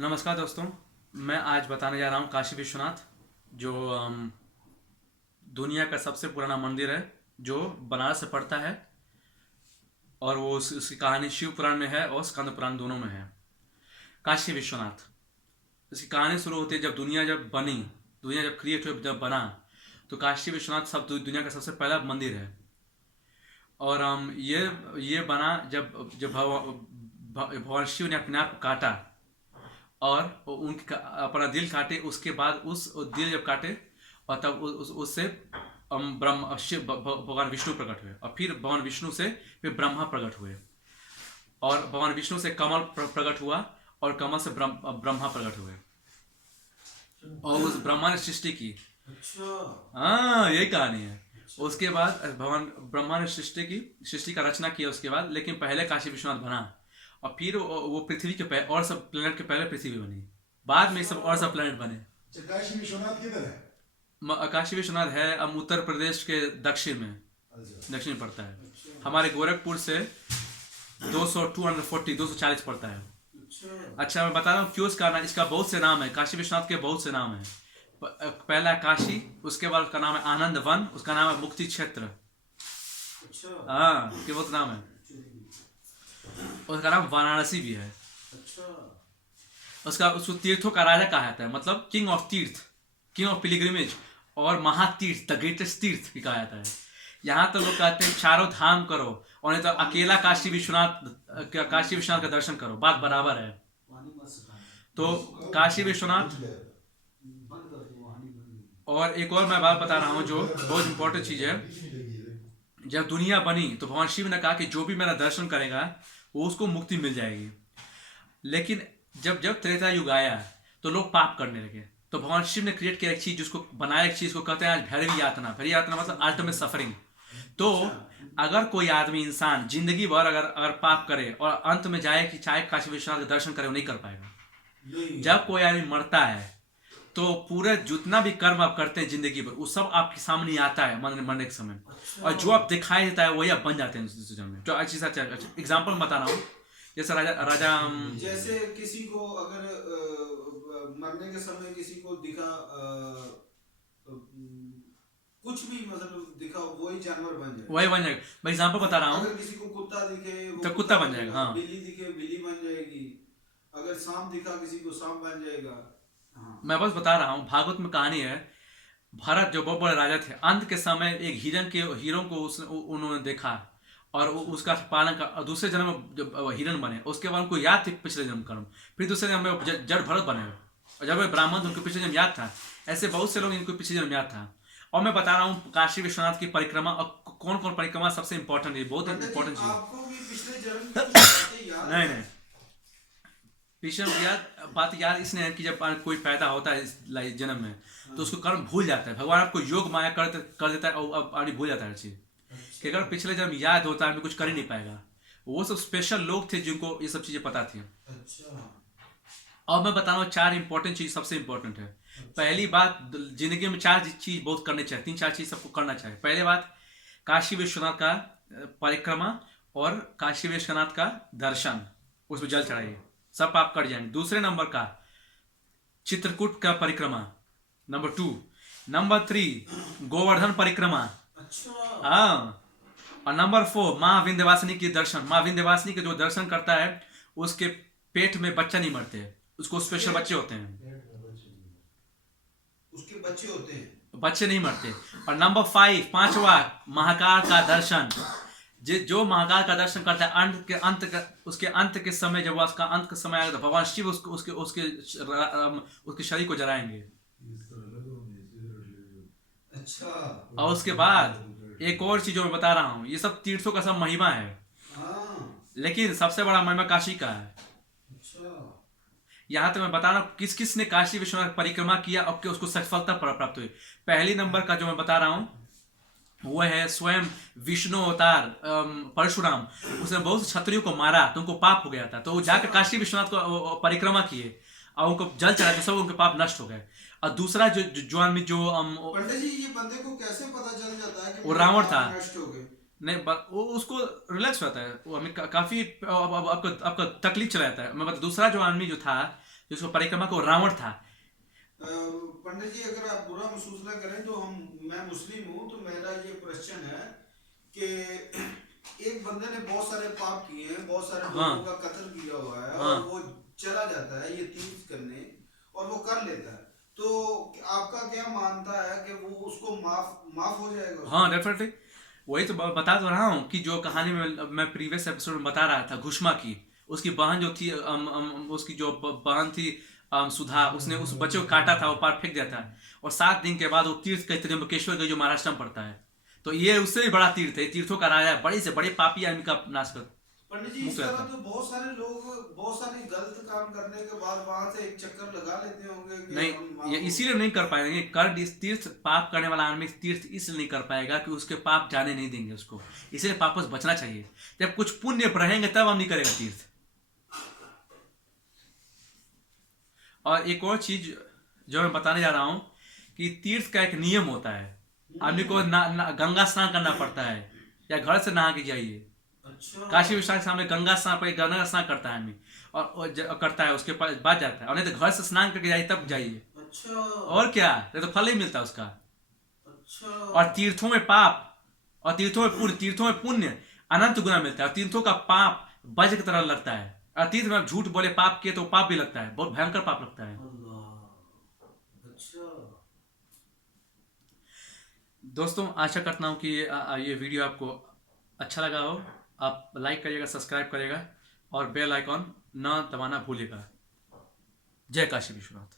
नमस्कार दोस्तों। मैं आज बताने जा रहा हूँ काशी विश्वनाथ, जो दुनिया का सबसे पुराना मंदिर है, जो बनारस से पड़ता है। और वो उसकी कहानी शिव पुराण में है और स्कंद पुराण दोनों में है। काशी विश्वनाथ, इसकी कहानी शुरू होती है जब दुनिया जब बनी, दुनिया जब क्रिएट हुई, जब बना, तो काशी विश्वनाथ सब दुनिया का सबसे पहला मंदिर है। और ये बना जब जब भगवान शिव ने अपने आप को काटा, और उनके अपना दिल काटे। उसके बाद उस दिल जब काटे, और तब उससे ब्रह्म शिव भगवान विष्णु प्रकट हुए, और फिर भगवान विष्णु से फिर ब्रह्मा प्रकट हुए, और भगवान विष्णु से कमल प्रकट हुआ, और कमल से ब्रह्मा प्रकट हुए, और उस ब्रह्मा ने सृष्टि की। अच्छा। हाँ, यही कहानी है। उसके बाद भगवान ब्रह्मा ने सृष्टि का रचना किया उसके बाद, लेकिन पहले काशी विश्वनाथ बना, और फिर वो पृथ्वी के पहले, और सब प्लेनेट के पहले पृथ्वी बनी, बाद में सब और सब प्लेनेट बने। काशी विश्वनाथ किधर है? काशी विश्वनाथ है अब उत्तर प्रदेश के दक्षिण में, अच्छा। दक्षिण पड़ता है। हमारे गोरखपुर से 240 पड़ता है। अच्छा, मैं बता रहा हूँ क्यों इसका नाम, इसका बहुत से नाम है। काशी विश्वनाथ के बहुत से नाम है। पहला काशी, उसके बाद उसका नाम है आनंद वन, उसका नाम है मुक्ति क्षेत्र। अच्छा। हाँ, उसके बहुत नाम है। उसका नाम वाराणसी भी है। अच्छा। उसको तीर्थों का राजा कहा जाता है, मतलब किंग ऑफ तीर्थ, किंग ऑफ पिलिग्रिमेज, और महातीर्थ, द ग्रेटेस्ट तीर्थ भी कहा जाता है। यहाँ तो लोग कहते हैं चारों धाम करो, और नहीं तो अकेला काशी विश्वनाथ का दर्शन करो, बात बराबर है। तो काशी विश्वनाथ, और एक और मैं बात बता रहा हूँ जो बहुत इंपॉर्टेंट चीज़ है। जब दुनिया बनी तो भगवान शिव ने कहा कि जो भी मेरा दर्शन करेगा वो उसको मुक्ति मिल जाएगी। लेकिन जब जब त्रेता युग आया तो लोग पाप करने लगे, तो भगवान शिव ने क्रिएट किया एक चीज, जिसको बनाया एक चीज को कहते हैं आज भैरवी यातना। भैरवी यातना मतलब अल्टीमेट सफरिंग। तो अगर कोई आदमी इंसान जिंदगी भर अगर पाप करे और अंत में जाए कि चाहे काशी विश्वनाथ का दर्शन करे, वो नहीं कर पाएगा। जब कोई आदमी मरता है तो पूरे जितना भी कर्म आप करते हैं जिंदगी भर, वो सब आपके सामने आता है मरने के समय। और जो आप दिखाई देता है वही आप बन जाते हैं इस जन्म में। तो अच्छी सा एग्जाम्पल बता रहा हूँ। जैसे राजा राजा जैसे किसी को अगर मरने के समय किसी को दिखा कुछ भी मतलब दिखा वही जानवर बन जाए, वही बन जाएगा। मैं एग्जाम्पल बता रहा हूँ। अगर किसी को कुत्ता दिखे वो तो कुत्ता बन जाएगा, हाँ। बिल्ली दिखे बिल्ली बन जाएगी, अगर सांप दिखा किसी को सांप बन जाएगा। हाँ। मैं बस बता रहा हूँ, भागवत में कहानी है। भरत जो बहुत बड़े राजा थे, अंत के समय एक हिरण को उन्होंने देखा, और उसका पालन कर, और दूसरे जन्म में जब हिरण बने, उसके बाद उनको याद थी पिछले जन्म कर्म। फिर दूसरे जन्म में जड़ भरत बने, और जब वे ब्राह्मण थे उनको पिछले जन्म याद था। ऐसे बहुत से लोग इनको पिछले जन्म याद था। और मैं बता रहा हूँ काशी विश्वनाथ की परिक्रमा, और कौन कौन परिक्रमा सबसे इंपॉर्टेंट है, बहुत इंपॉर्टेंट चीज। आपको भी पिछले जन्म की बातें याद नहीं नहीं, पिछले बात याद इसलिए है कि जब कोई पैदा होता है इस जन्म में, तो उसको कर्म भूल जाता है। भगवान आपको योग माया कर देता है, और अब आदमी भूल जाता है हर चीज। कि अगर पिछले जन्म याद होता है, कुछ कर ही नहीं पाएगा। वो सब स्पेशल लोग थे जिनको ये सब चीजें पता थी। अच्छा। और मैं बता रहा हूँ 4 इंपॉर्टेंट चीज सबसे इंपॉर्टेंट है। पहली बात, जिंदगी में 4 चीज बहुत करनी चाहिए, 3-4 चीज सबको करना चाहिए। पहले बात, काशी विश्वनाथ का परिक्रमा और काशी विश्वनाथ का दर्शन, उसमें जल चढ़ाइए, सब पाप कट जाएंगे। दूसरे नंबर का चित्रकूट का परिक्रमा, नंबर 2। नंबर 3 गोवर्धन परिक्रमा। अच्छा। हाँ। और नंबर 4 माँ विंध्यवासिनी के दर्शन। माँ विंध्यवासिनी के जो दर्शन करता है उसके पेट में बच्चा नहीं मरते, उसको स्पेशल बच्चे होते हैं, उसके बच्चे होते हैं, बच्चे नहीं मरते। और नंबर 5, पांचवा, महाकाल का दर्शन। जो महाकाल का दर्शन करता है उसके अंत के समय, जब उसका अंत का समय आएगा तो भगवान शिव उसके शरीर को जलाएंगे। अच्छा। और उसके बाद एक और चीज जो मैं बता रहा हूँ, ये सब तीर्थों का सब महिमा है, हाँ। लेकिन सबसे बड़ा महिमा काशी का है। अच्छा। यहाँ तो मैं बता रहा हूँ किस किस ने काशी विश्वनाथ परिक्रमा किया और उसको सफलता प्राप्त हुई। पहली नंबर का जो मैं बता रहा हूँ वो है स्वयं विष्णु अवतार परशुराम। उसने बहुत से क्षत्रियों को मारा तो उनको पाप हो गया था, तो वो जाकर काशी विश्वनाथ को परिक्रमा किए और उनको जल चढ़ाए तो सब उनके पाप नष्ट हो गए। और दूसरा जो आदमी जो पंडित जी ये बंदे को कैसे पता चल जाता है कि वो रावण था, नष्ट हो गए? नहीं वो उसको रिलैक्स होता है, वो हमें काफी आपको तकलीफ चला जाता है। मैं बता, दूसरा जो आदमी जो था जिसको परिक्रमा को रावण था। पंडित जी, अगर आप बुरा महसूस ना करें तो मैं मुस्लिम हूँ, तो मेरा ये क्वेश्चन है कि एक बंदे ने बहुत सारे पाप किए हैं, बहुत सारे हाँ लोगों का कत्ल किया हुआ है, हाँ और वो चला जाता है ये तीर्थ करने और वो कर लेता है, तो आपका क्या मानता है कि वो उसको माफ माफ हो जाएगा उसको? हाँ, डेफिनेटली। वही तो बता तो रहा हूँ कि जो कहानी में मैं प्रीवियस एपिसोड में बता रहा था, घुष्मा की, उसकी बहन जो थी, उसकी जो बहन थी, सुधा, उसने उस बच्चे को काटा था, वो पार फेंक दिया था, और 7 दिन के बाद वो तीर्थ कहते त्र्यंबकेश्वर गए, जो महाराष्ट्र में पड़ता है। तो ये उससे भी बड़ा तीर्थ है, तीर्थों का राजा है, बड़े से बड़े पापी आदमी का नाश कर पंडित जी, इस मुक्त रहता तरह है। तो बहुत सारे लोग बहुत सारे गलत काम करने के बाद वहां से एक चक्कर लगा लेते होंगे कि नहीं, हम ये माफ हो इसीलिए गए। नहीं कर पाएंगे। कर इस तीर्थ, पाप करने वाला आदमी तीर्थ इसलिए नहीं कर पाएगा कि उसके पाप जाने नहीं देंगे उसको, इसलिए पापों से बचना चाहिए। जब कुछ पुण्य रहेंगे तब हम नहीं करेगा तीर्थ। और एक और चीज जो मैं बताने जा रहा हूँ कि तीर्थ का एक नियम होता है। आदमी को गंगा स्नान करना पड़ता है, या घर से नहा के जाइए। अच्छा। काशी विश्वनाथ के सामने गंगा स्नान करता है आदमी, और करता है, उसके पास बाद जाता है, और नहीं तो घर से स्नान करके जाइए तब जाइए। अच्छा। और क्या, नहीं तो फल ही मिलता है उसका। अच्छा। और तीर्थों में पाप, और तीर्थों में पुण्य अनंत गुना मिलता है, और तीर्थों का पाप वज्र की तरह लगता है। और तीर्थ में आप झूठ बोले पाप किए तो पाप भी लगता है, बहुत भयंकर पाप लगता है। अल्लाह। अच्छा। दोस्तों, आशा करता हूँ कि ये वीडियो आपको अच्छा लगा हो। आप लाइक करिएगा, सब्सक्राइब करिएगा, और बेल आइकॉन ना दबाना भूलिएगा। जय काशी विश्वनाथ।